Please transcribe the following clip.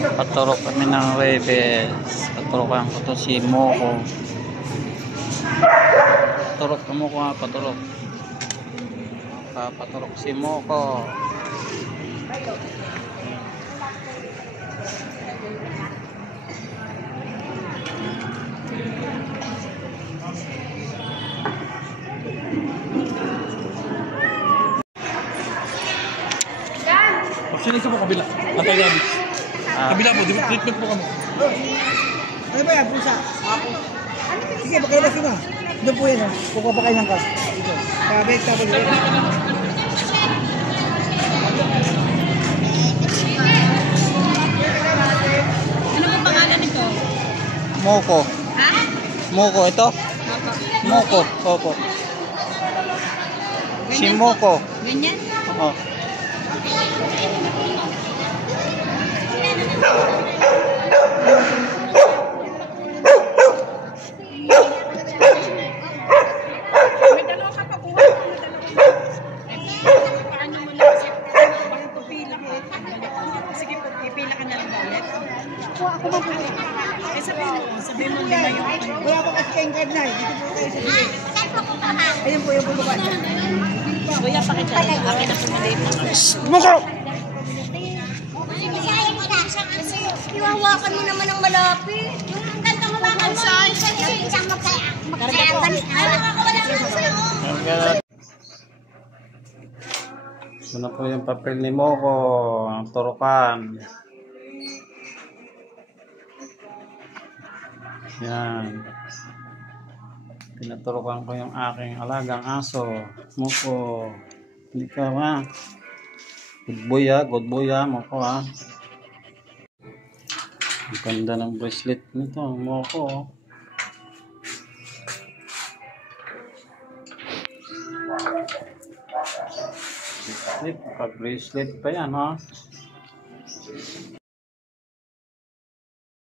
Paturok kami ng Webes. Paturokan ko to si Moko. Paturok mo ko nga, paturok. Paturok si Moko. Sino isa po kabila? Atay gabi. Kabila po, treatment po kami. Ano ba yan, pusa? Sige, pakailas na. Doon po yan, pupapakailan ka. Dito. Kabig, tapos dito. Ano po pangalan nito? Moko. Ha? Moko ito? Moko. Opo. Si Moko. Ganyan? Oo. May dalawa ka pa kuha. Paano mo lang kasi pupila ka. Sige po, ipila ka na lang ulit. Kuha ako ba po? Eh sabihin mo na yung ano. Wala pa kasi kayong card na. Dito po kayo sa bibig. Ayun po, yung bulukan. Kuya, pakita niyo. Akin na pumili. Moko! Iwawakan mo naman ng malapit. Yung ganda mo ba kan sa isang magkakayaban. Wala ka sa'yo. Ito na po yung papel ni Moko. Ang turukan. Yan. Pinaturukan ko yung aking alagang aso. Moko. Hindi ka ba? Good boy ha, Moko ha. Ang ganda ng bracelet nito, Moko. Bracelet, pag-bracelet pa yan ha.